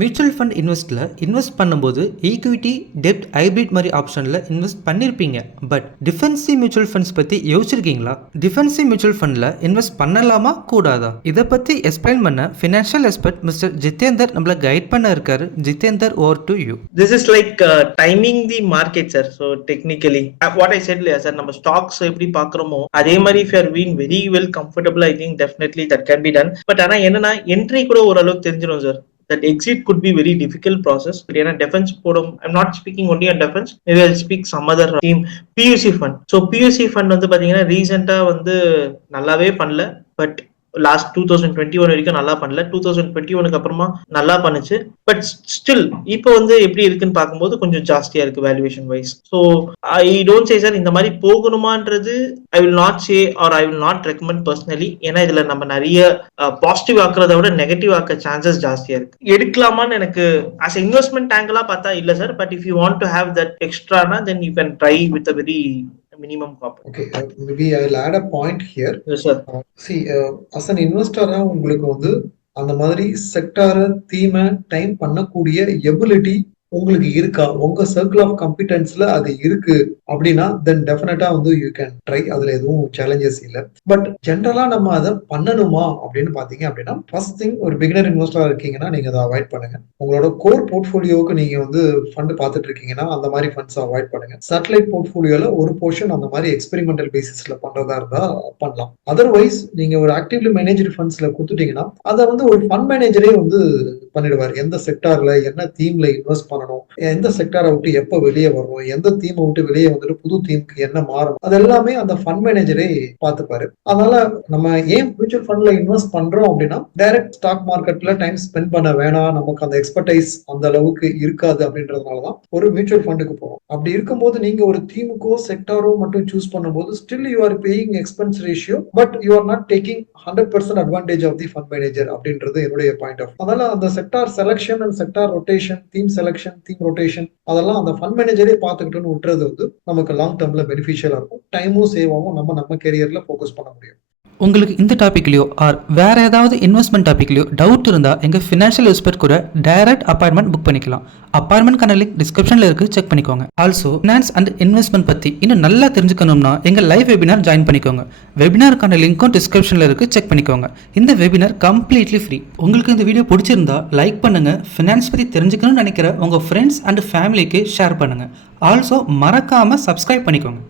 Mutual fund invest பண்ணும்போது equity டெப்ட் hybrid மாதிரி ஆப்ஷனில் இன்வெஸ்ட் பண்ணியிருப்பீங்க. பட் டிஃபென்சிவ் மியூச்சுவல் ஃபண்ட்ஸ் பற்றி யோசிச்சிருக்கீங்களா? டிஃபென்சிவ் மியூச்சுவல் ஃபண்டில் இன்வெஸ்ட் பண்ணலாமா கூடாதா? இதை பற்றி எக்ஸ்பிளைன் பண்ண ஃபினான்ஷியல் எக்ஸ்பர்ட் மிஸ்டர் ஜிதேந்தர் நம்மளை கைட் பண்ண இருக்காரு. Jitender, over to you. This is like timing the market, sir. So technically, what I said earlier, sir, நம்ம ஸ்டாக்ஸ் எப்படி பார்க்குறோமோ அதே மாதிரி if you are being very well comfortable, I think definitely that can be done. But ஆனால் என்னன்னா entry கூட ஓரளவுக்கு தெரிஞ்சிடும் sir. That exit could be very difficult process. ஏன்னா defense போடும். I'm not speaking only on defense. Maybe I'll speak some other team. PUC fund. So PUC fund வந்து பாத்தீங்கன்னா ரீசெண்டா வந்து நல்லாவே பண்ணல. பட் லாஸ்ட் 2021 வரைக்கும் நல்லா பண்ணல. 2021க்கு அப்புறமா நல்லா பண்ணுச்சு. பட் ஸ்டில் இப்போ வந்து எப்படி இருக்குன்னு பார்க்கும்போது கொஞ்சம் ஜாஸ்தியா இருக்கு valuation wise. So I don't say sir இந்த மாதிரி போகணுமான்றது I will not say or I will not recommend personally. ஏன்னா இதுல நம்ம நிறைய பாசிட்டிவ் ஆக்குறத விட நெகட்டிவ் ஆக்க சான்சஸ் ஜாஸ்தியா இருக்கு. எடுக்கலாமான்னு எனக்கு ஆஸ் இன்வெஸ்ட்மெண்ட் ஆங்கிளா பார்த்தா இல்ல sir. But if you want to have that எக்ஸ்ட்ரானா then you can try with a very minimum copy. Okay, maybe I'll add a point here. Yes sir. See, as an investor உங்களுக்கு வந்து அந்த மாதிரி செக்டார தீமை time பண்ணக்கூடிய ability உங்களுக்கு இருக்கா? உங்க சர்க்கிள் ஆஃப் காம்பிடன்ஸ்ல அது இருக்கு அப்படின்னா தென் டெஃபினட்டா வந்து யூ கேன் ட்ரை. அதுல எதுவும் சேலஞ்சஸ் இல்லை. பட் ஜென்ரலா நம்ம அதை பண்ணணுமா அப்படின்னு பாத்தீங்க அப்படின்னா ஃபர்ஸ்ட் திங், ஒரு பிகினர் இன்வெஸ்டரா இருக்கீங்கன்னா நீங்க அதை அவாய்ட் பண்ணுங்க. உங்களோட கோர் போர்ட்ஃபோலியோக்கு நீங்க வந்து ஃபண்ட் பார்த்துட்டு இருக்கீங்கன்னா அந்த மாதிரி ஃபண்ட்ஸ் அவாய்ட் பண்ணுங்க. சேட்டலைட் போர்ட்ஃபோலியோல ஒரு போர்ஷன் அந்த மாதிரி எக்ஸ்பெரிமெண்டல் பேசிஸ்ல பண்றதா இருந்தா பண்ணலாம். அதர்வைஸ் நீங்க ஒரு ஆக்டிவ்லி மேனேஜ்டு ஃபண்ட்ஸ்ல கொடுத்துட்டீங்கன்னா அதை வந்து ஒரு ஃபண்ட் மேனேஜரே வந்து பண்ணிடுவார். எந்த செக்டார்ல என்ன தீம்ல இன்வெஸ்ட் பண்ணணும், எந்த செக்டாரை விட்டு எப்ப வெளியே வரணும், எந்த தீமை விட்டு வெளியே வந்துட்டு புது தீமுக்கு என்ன மாறும், அது எல்லாமே அந்த ஃபண்ட் மேனேஜரே பார்த்துப்பாரு. அதனால நம்ம ஏன் மியூச்சுவல் ஃபண்ட்ல இன்வெஸ்ட் பண்றோம் அப்படின்னா டைரக்ட் ஸ்டாக் மார்க்கெட்ல டைம் ஸ்பெண்ட் பண்ண வேணாம், நமக்கு அந்த எக்ஸ்பர்டைஸ் அந்த அளவுக்கு இருக்காது அப்படின்றதுனாலதான் ஒரு மியூச்சுவல் ஃபண்டுக்கு போறோம். அப்படி இருக்கும்போது நீங்க ஒரு தீமுக்கோ செக்டாரோ மட்டும் சூஸ் பண்ணும்போது still you are paying expense ratio, but you are not taking 100% advantage of the fund manager அப்படின்றது என்னுடைய பாயிண்ட் ஆஃப். அதனால அந்த sector selection and sector rotation, theme selection, theme rotation அதெல்லாம் அந்த ஃபண்ட் மேனேஜரே பார்த்துக்கிட்டுன்னு விட்டுறது வந்து நமக்கு லாங் டேர்ம்ல பெனிஃபிஷியலா இருக்கும். டைமும் சேவ் ஆகும். நம்ம கேரியர்ல ஃபோக்கஸ் பண்ண முடியும். உங்களுக்கு இந்த டாபிக்லையோ ஆர் வேற ஏதாவது இன்வெஸ்ட்மெண்ட் டாபிக்லையோ டவுட் இருந்தால் எங்கள் ஃபினான்ஷியல் எக்ஸ்பர்ட் கூட டைரக்ட் அப்பாயின்மெண்ட் புக் பண்ணிக்கலாம். அப்பாயின்மெண்ட்கான லிங்க் டிஸ்கிரிப்ஷனில் இருக்கு, செக் பண்ணிக்கோங்க. ஆல்சோ ஃபினான்ஸ் அண்ட் இன்வெஸ்ட்மெண்ட் பற்றி இன்னும் நல்லா தெரிஞ்சுக்கணும்னா எங்கள் லைவ் வெபினார் ஜாயின் பண்ணிக்கோங்க. வெபினாருக்கான லிங்க்கும் டிஸ்கிரிப்ஷனில் இருக்கு, செக் பண்ணிக்கோங்க. இந்த வெபினார் கம்ப்ளீட்லி ஃப்ரீ. உங்களுக்கு இந்த வீடியோ பிடிச்சிருந்தா லைக் பண்ணுங்க. ஃபினான்ஸ் பற்றி தெரிஞ்சுக்கணும்னு நினைக்கிற உங்கள் ஃப்ரெண்ட்ஸ் அண்ட் ஃபேமிலிக்கு ஷேர் பண்ணுங்க. ஆல்சோ மறக்காம சப்ஸ்கிரைப் பண்ணிக்கோங்க.